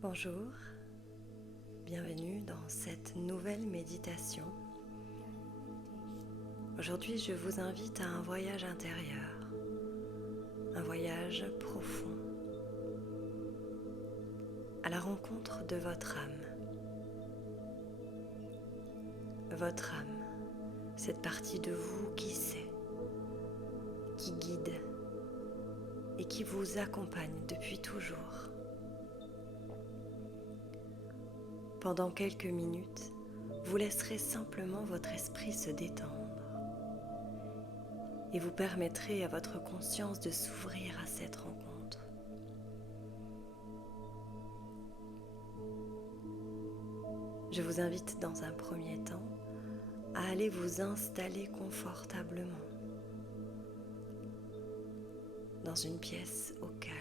Bonjour, bienvenue dans cette nouvelle méditation. Aujourd'hui, je vous invite à un voyage intérieur, un voyage profond, à la rencontre de votre âme. Votre âme, cette partie de vous qui sait, qui guide et qui vous accompagne depuis toujours. Pendant quelques minutes, vous laisserez simplement votre esprit se détendre et vous permettrez à votre conscience de s'ouvrir à cette rencontre. Je vous invite dans un premier temps à aller vous installer confortablement dans une pièce au calme.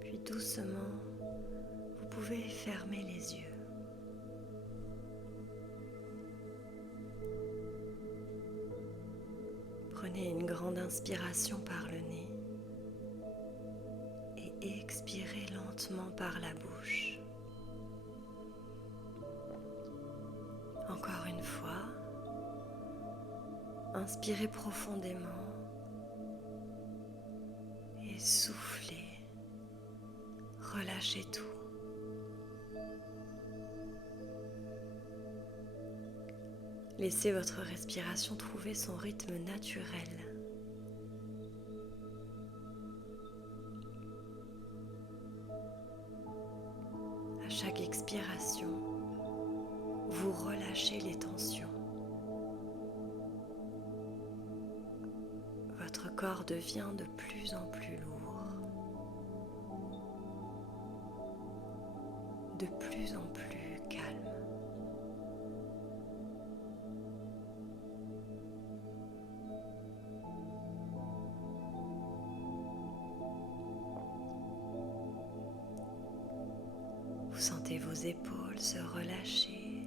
Puis doucement, vous pouvez fermer les yeux. Prenez une grande inspiration par le nez et expirez lentement par la bouche. Encore une fois, inspirez profondément et soufflez. Relâchez tout. Laissez votre respiration trouver son rythme naturel. À chaque expiration, vous relâchez les tensions. Votre corps devient de plus en plus lourd, de plus en plus calme. Vous sentez vos épaules se relâcher.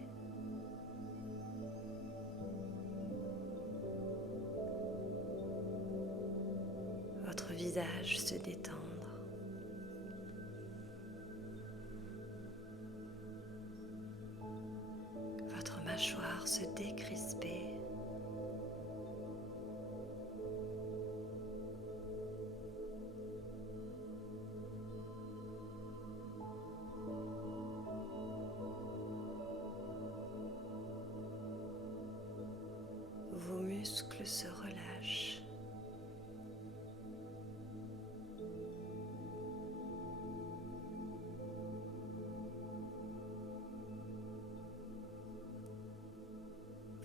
Votre visage se détendre. Votre mâchoire se décrisper. Vos muscles se relâchent.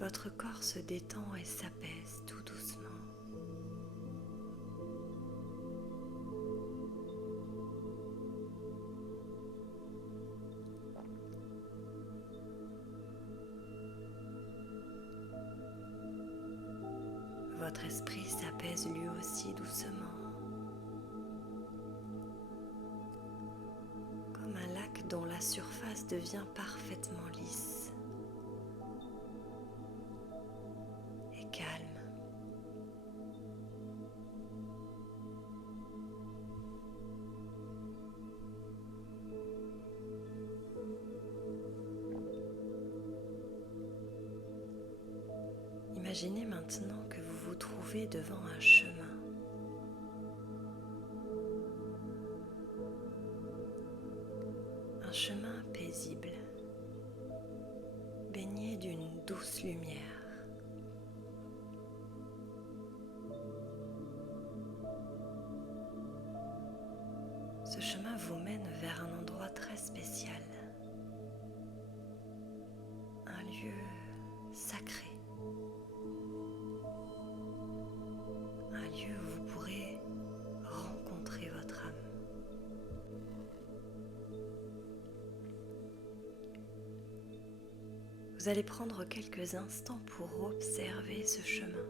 Votre corps se détend et s'apaise tout doucement. Votre esprit s'apaise lui aussi doucement, comme un lac dont la surface devient parfaitement lisse et calme. Imaginez maintenant que vous vous trouvez devant un chemin. Un chemin paisible, baigné d'une douce lumière. Ce chemin vous mène vers un endroit très spécial, un lieu sacré. Un lieu où vous pourrez rencontrer votre âme. Vous allez prendre quelques instants pour observer ce chemin.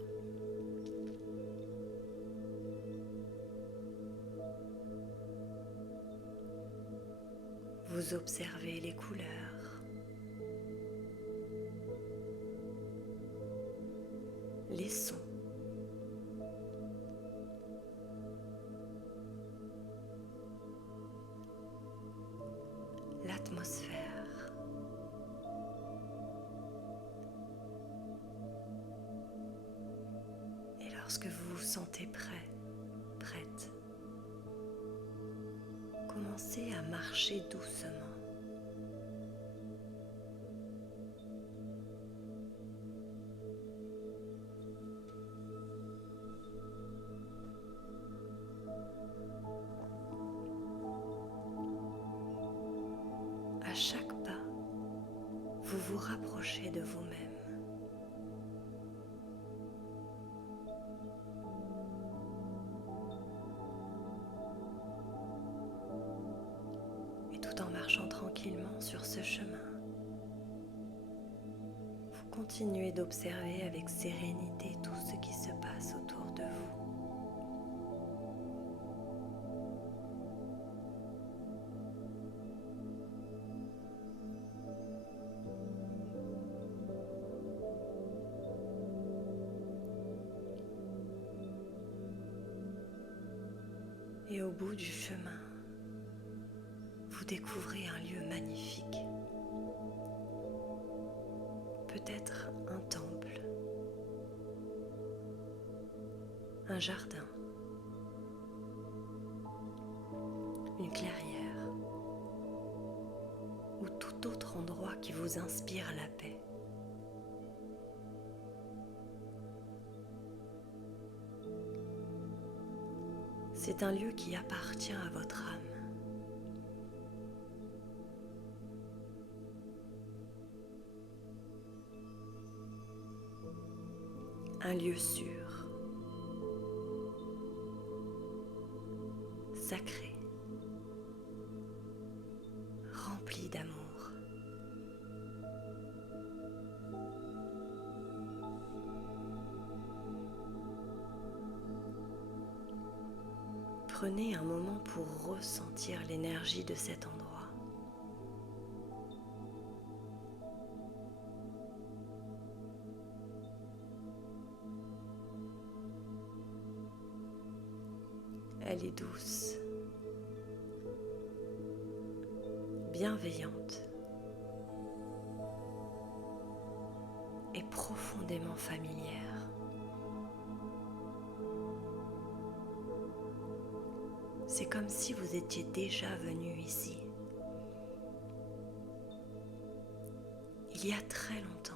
Vous observez les couleurs, les sons, Lorsque vous vous sentez prêt, prête, commencez à marcher doucement. À chaque pas, vous vous rapprochez de vous-même. Et tout en marchant tranquillement sur ce chemin, vous continuez d'observer avec sérénité tout ce qui se passe autour de vous. Et au bout du chemin, vous découvrez un lieu magnifique. Peut-être un temple, un jardin, une clairière ou tout autre endroit qui vous inspire la paix. C'est un lieu qui appartient à votre âme. Un lieu sûr, sacré, rempli d'amour. Prenez un moment pour ressentir l'énergie de cet endroit. Elle est douce, bienveillante et profondément familière. C'est comme si vous étiez déjà venu ici, il y a très longtemps.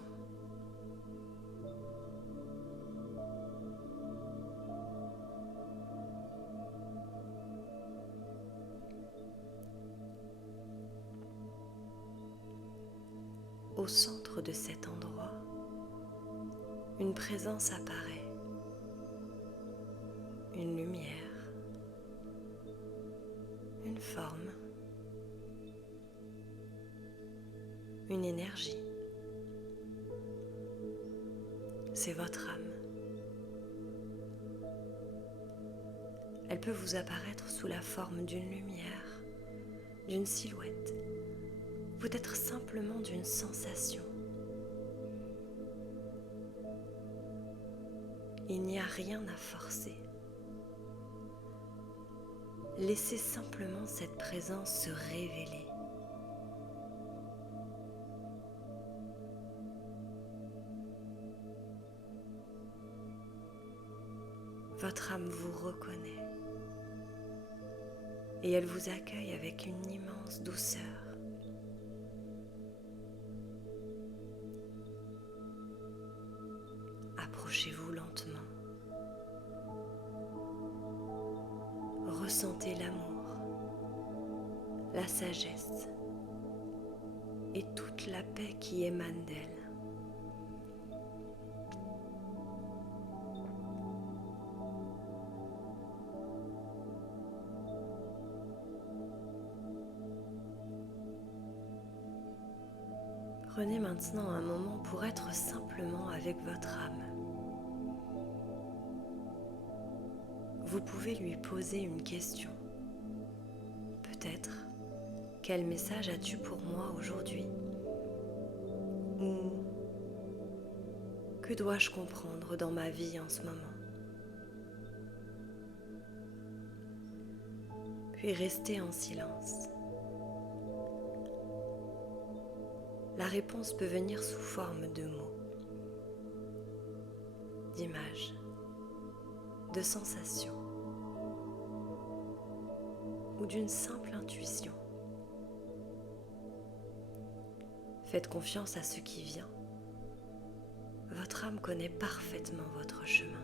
Au centre de cet endroit, une présence apparaît, une lumière, une forme, une énergie. C'est votre âme. Elle peut vous apparaître sous la forme d'une lumière, d'une silhouette, peut-être simplement d'une sensation. Il n'y a rien à forcer. Laissez simplement cette présence se révéler. Votre âme vous reconnaît et elle vous accueille avec une immense douceur. Approchez-vous lentement. Ressentez l'amour, la sagesse et toute la paix qui émane d'elle. Prenez maintenant un moment pour être simplement avec votre âme. Vous pouvez lui poser une question. Peut-être, quel message as-tu pour moi aujourd'hui? Ou que dois-je comprendre dans ma vie en ce moment? Puis restez en silence. La réponse peut venir sous forme de mots, d'images, de sensations ou d'une simple intuition. Faites confiance à ce qui vient. Votre âme connaît parfaitement votre chemin.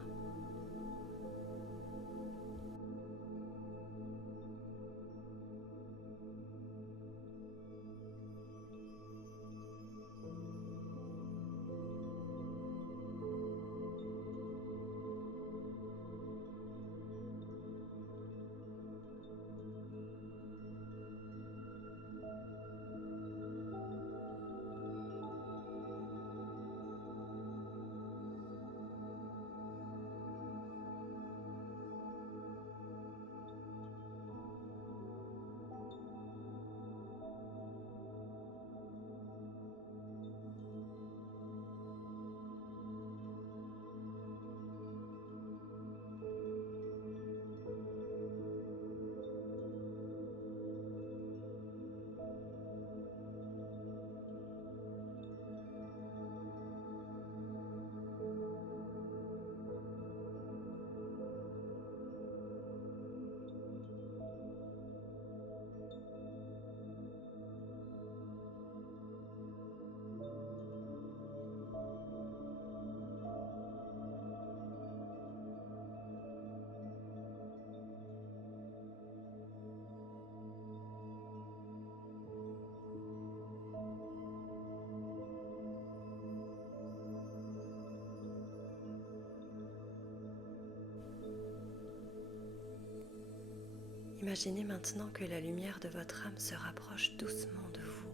Imaginez maintenant que la lumière de votre âme se rapproche doucement de vous.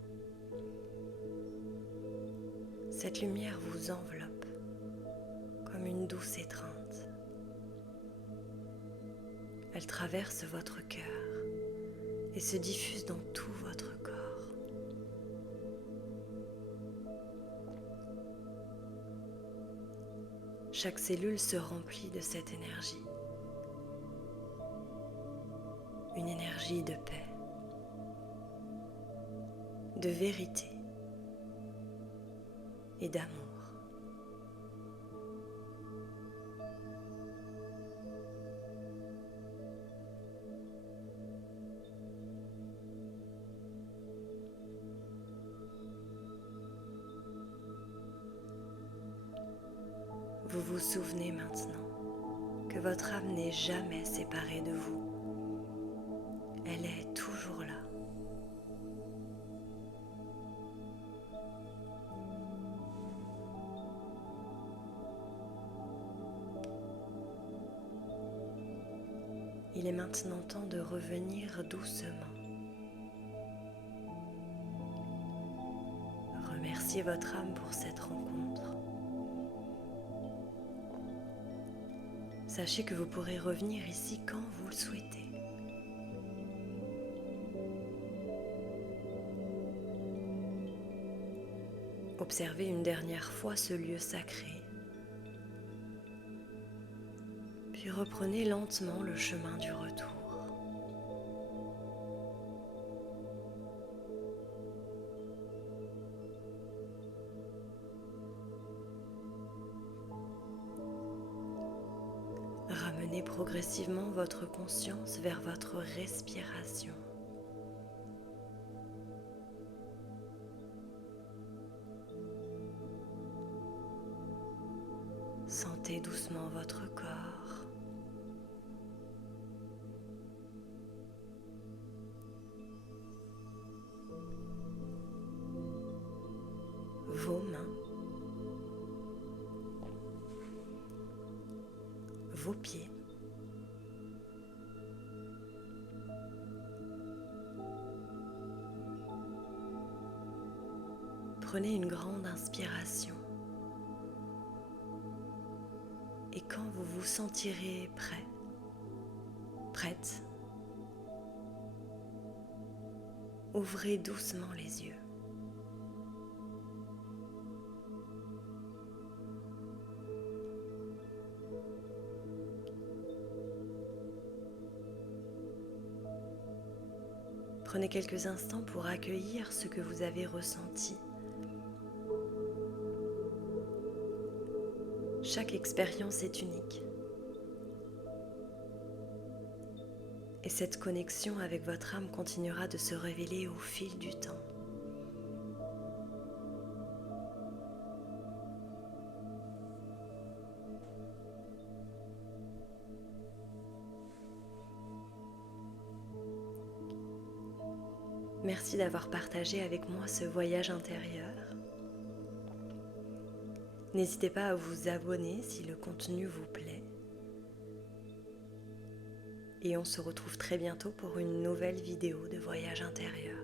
Cette lumière vous enveloppe comme une douce étreinte. Elle traverse votre cœur et se diffuse dans tout votre corps. Chaque cellule se remplit de cette énergie. Une énergie de paix, de vérité et d'amour. Vous vous souvenez maintenant que votre âme n'est jamais séparée de vous. Elle est toujours là. Il est maintenant temps de revenir doucement. Remerciez votre âme pour cette rencontre. Sachez que vous pourrez revenir ici quand vous le souhaitez. Observez une dernière fois ce lieu sacré, puis reprenez lentement le chemin du retour. Ramenez progressivement votre conscience vers votre respiration. Sentez doucement votre corps. Vos mains. Vos pieds. Prenez une grande inspiration. Et quand vous vous sentirez prêt, prête, ouvrez doucement les yeux. Prenez quelques instants pour accueillir ce que vous avez ressenti. Chaque expérience est unique. Et cette connexion avec votre âme continuera de se révéler au fil du temps. Merci d'avoir partagé avec moi ce voyage intérieur. N'hésitez pas à vous abonner si le contenu vous plaît. Et on se retrouve très bientôt pour une nouvelle vidéo de voyage intérieur.